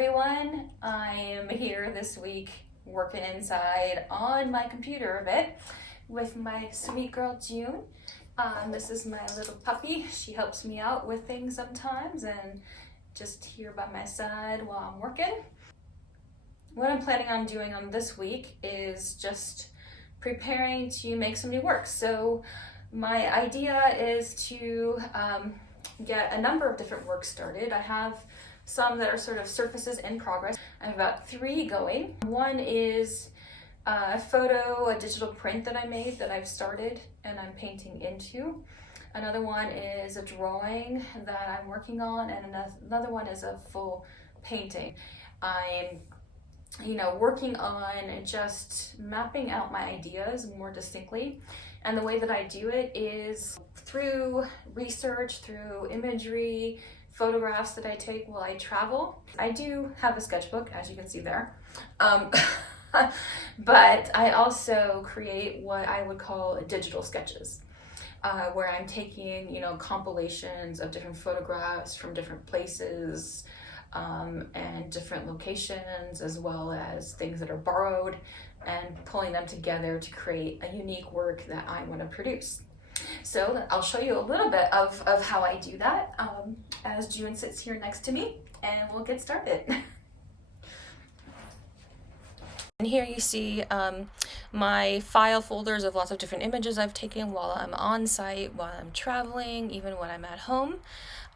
everyone. I am here this week working inside on my computer a bit with my sweet girl June. This is my little puppy. She helps me out with things sometimes and just here by my side while I'm working. What I'm planning on doing on this week is just preparing to make some new work. So my idea is to get a number of different works started. I have some that are sort of surfaces in progress. I have about 3 going. One is a photo, a digital print that I made that I've started and I'm painting into. Another one is a drawing that I'm working on, and another one is a full painting. I'm working on just mapping out my ideas more distinctly. And the way that I do it is through research, through imagery, photographs that I take while I travel. I do have a sketchbook, as you can see there. But I also create what I would call digital sketches, where I'm taking, compilations of different photographs from different places, and different locations, as well as things that are borrowed, and pulling them together to create a unique work that I want to produce. So I'll show you a little bit of how I do that as June sits here next to me, and we'll get started. And here you see my file folders of lots of different images I've taken while I'm on site, while I'm traveling, even when I'm at home.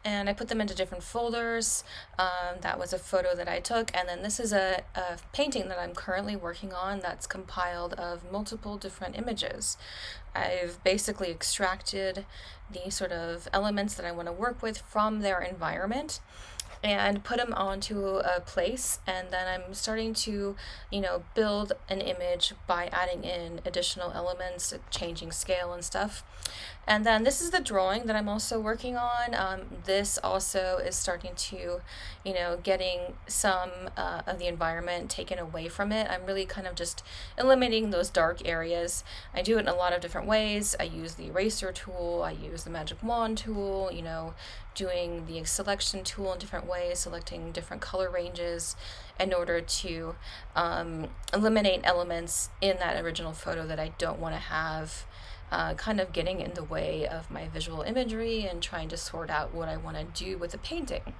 And I put them into different folders. That was a photo that I took, and then this is a painting that I'm currently working on that's compiled of multiple different images. I've basically extracted the sort of elements that I want to work with from their environment and put them onto a place, and then I'm starting to build an image by adding in additional elements, changing scale and stuff. And then this is the drawing that I'm also working on. This also is starting to getting some of the environment taken away from it. I'm really kind of just eliminating those dark areas. I do it in a lot of different ways. I use the eraser tool, I use the magic wand tool, doing the selection tool in different ways, selecting different color ranges in order to eliminate elements in that original photo that I don't want to have kind of getting in the way of my visual imagery and trying to sort out what I want to do with the painting.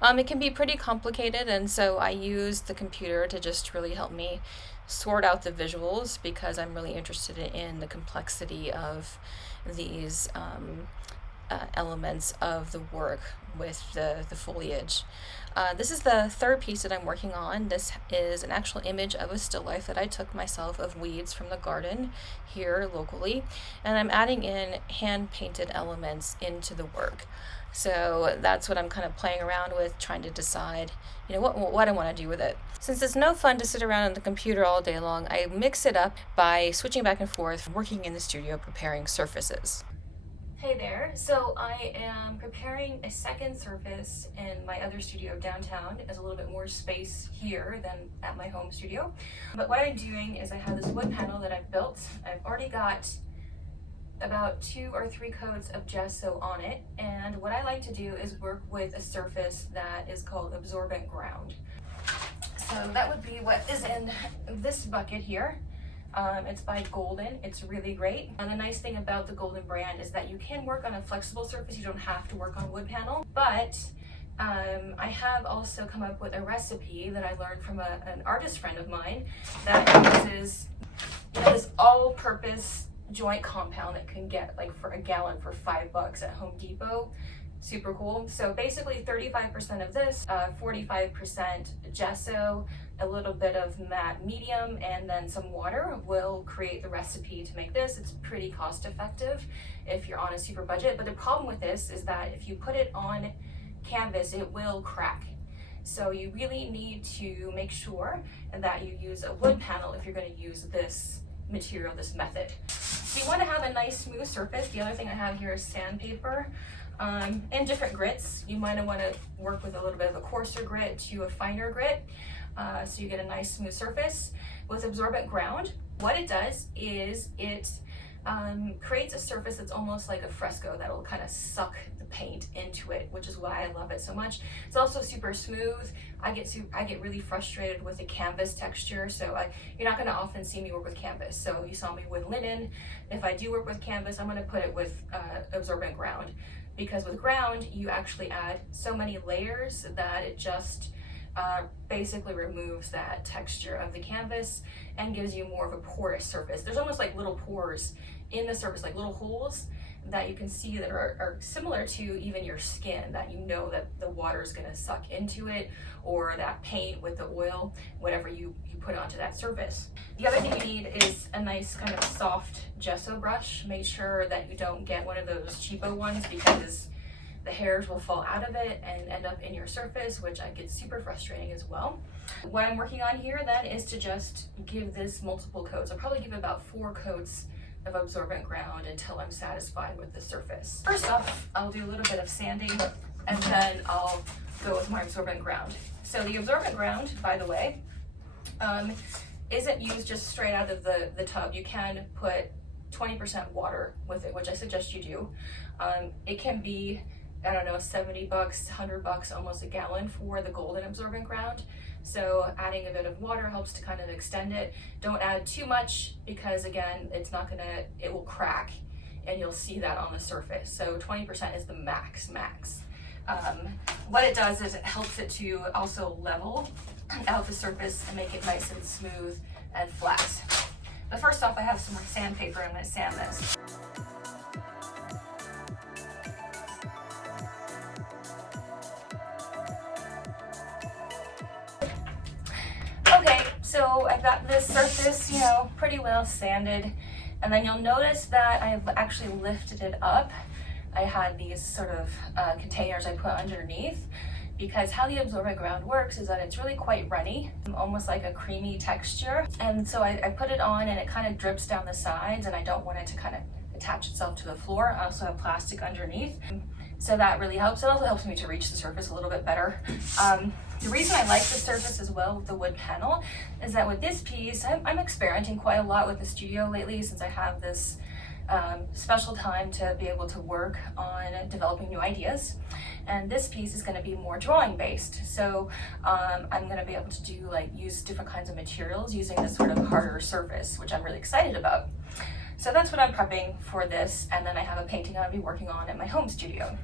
It can be pretty complicated, and so I use the computer to just really help me sort out the visuals, because I'm really interested in the complexity of these elements of the work with the foliage. This is the third piece that I'm working on. This is an actual image of a still life that I took myself of weeds from the garden here locally, and I'm adding in hand-painted elements into the work. So that's what I'm kind of playing around with, trying to decide what I want to do with it. Since it's no fun to sit around on the computer all day long, I mix it up by switching back and forth, working in the studio, preparing surfaces. Hey there, so I am preparing a second surface in my other studio downtown. There's a little bit more space here than at my home studio. But what I'm doing is I have this wood panel that I've built. I've already got about 2 or 3 coats of gesso on it, and what I like to do is work with a surface that is called absorbent ground. So that would be what is in this bucket here. It's by Golden. It's really great. And the nice thing about the Golden brand is that you can work on a flexible surface. You don't have to work on wood panel. But I have also come up with a recipe that I learned from an artist friend of mine that uses this all-purpose joint compound that can get like for a gallon for $5 at Home Depot. Super cool. So basically 35% of this, 45% gesso, a little bit of matte medium, and then some water will create the recipe to make this. It's pretty cost effective if you're on a super budget, but the problem with this is that if you put it on canvas, it will crack. So you really need to make sure that you use a wood panel if you're going to use this material, this method. So you want to have a nice smooth surface. The other thing I have here is sandpaper. And different grits. You might want to work with a little bit of a coarser grit to a finer grit, so you get a nice smooth surface. With absorbent ground, what it does is it creates a surface that's almost like a fresco that'll kind of suck the paint into it, which is why I love it so much. It's also super smooth. I get really frustrated with the canvas texture, so you're not going to often see me work with canvas. So you saw me with linen. If I do work with canvas, I'm going to put it with absorbent ground, because with ground you actually add so many layers that it just basically removes that texture of the canvas and gives you more of a porous surface. There's almost like little pores in the surface, like little holes that you can see that are similar to even your skin, that you know that the water is going to suck into it, or that paint with the oil, whatever you put onto that surface. The other thing you need is a nice kind of soft gesso brush. Make sure that you don't get one of those cheapo ones, because the hairs will fall out of it and end up in your surface, which I get super frustrating as well. What I'm working on here then is to just give this multiple coats. I'll probably give it about 4 coats of absorbent ground until I'm satisfied with the surface. First off, I'll do a little bit of sanding, and then I'll go with my absorbent ground. So the absorbent ground, by the way, isn't used just straight out of the tub. You can put 20% water with it, which I suggest you do. It can be, I don't know, $70, $100, almost a gallon for the golden absorbent ground. So adding a bit of water helps to kind of extend it. Don't add too much, because again, it will crack and you'll see that on the surface. So 20% is the max. What it does is it helps it to also level out the surface and make it nice and smooth and flat. But first off, I have some more sandpaper. I'm going to sand this. So I've got this surface, pretty well sanded, and then you'll notice that I've actually lifted it up. I had these sort of containers I put underneath, because how the absorbent ground works is that it's really quite runny, almost like a creamy texture. And so I put it on and it kind of drips down the sides, and I don't want it to kind of attach itself to the floor. I also have plastic underneath. So that really helps. It also helps me to reach the surface a little bit better. The reason I like the surface as well with the wood panel is that with this piece, I'm experimenting quite a lot with the studio lately, since I have this special time to be able to work on developing new ideas. And this piece is going to be more drawing based. So I'm going to be able to use different kinds of materials using this sort of harder surface, which I'm really excited about. So that's what I'm prepping for this, and then I have a painting I'll be working on at my home studio.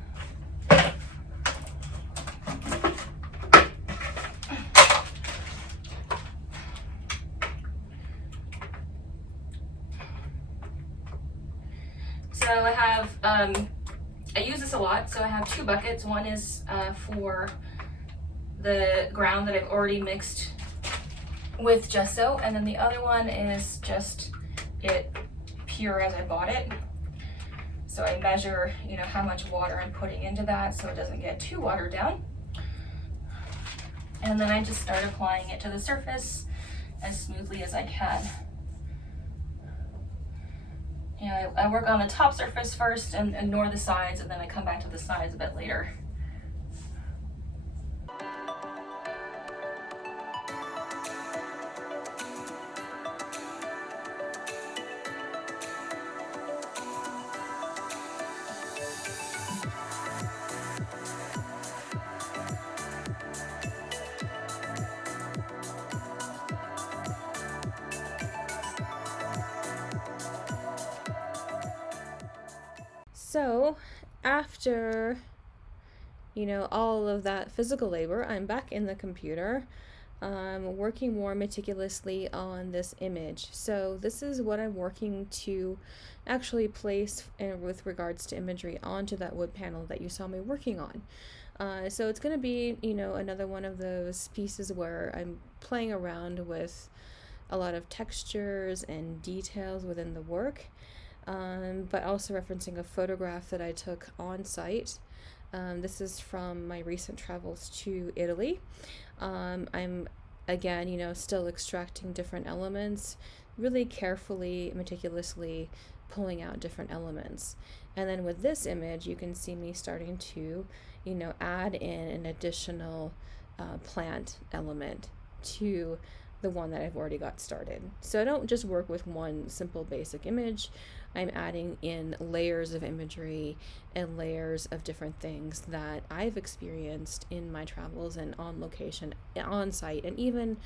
So I have, I use this a lot, so I have 2 buckets. One is for the ground that I've already mixed with gesso, and then the other one is just it pure as I bought it. So I measure, how much water I'm putting into that so it doesn't get too watered down. And then I just start applying it to the surface as smoothly as I can. I work on the top surface first and ignore the sides, and then I come back to the sides a bit later. So after, all of that physical labor, I'm back in the computer, working more meticulously on this image. So this is what I'm working to actually place with regards to imagery onto that wood panel that you saw me working on. So it's going to be, another one of those pieces where I'm playing around with a lot of textures and details within the work. But also referencing a photograph that I took on site. This is from my recent travels to Italy. I'm, again, still extracting different elements, really carefully, meticulously pulling out different elements. And then with this image, you can see me starting to, add in an additional plant element to the one that I've already got started. So I don't just work with one simple basic image. I'm adding in layers of imagery and layers of different things that I've experienced in my travels and on location, on site, and even,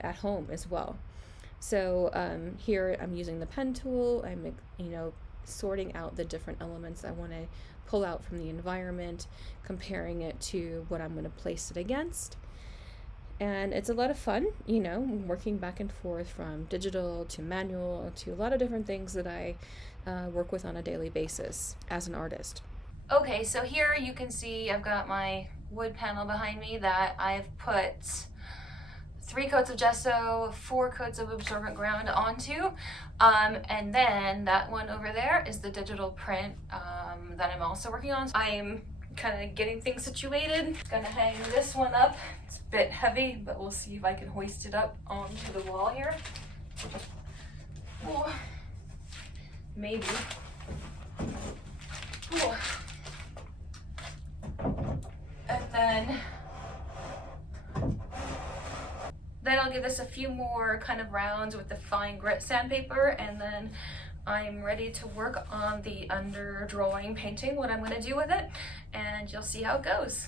at home as well. So here I'm using the pen tool. I'm, sorting out the different elements I want to pull out from the environment, comparing it to what I'm going to place it against. And it's a lot of fun, working back and forth from digital to manual to a lot of different things that I work with on a daily basis as an artist. Okay, so here you can see I've got my wood panel behind me that I've put 3 coats of gesso, 4 coats of absorbent ground onto, and then that one over there is the digital print that I'm also working on. I'm kind of getting things situated. Gonna hang this one up. It's a bit heavy, but we'll see if I can hoist it up onto the wall here. Ooh. Maybe. Ooh. And then I'll give this a few more kind of rounds with the fine grit sandpaper, and then I'm ready to work on the under drawing painting, what I'm going to do with it, and you'll see how it goes.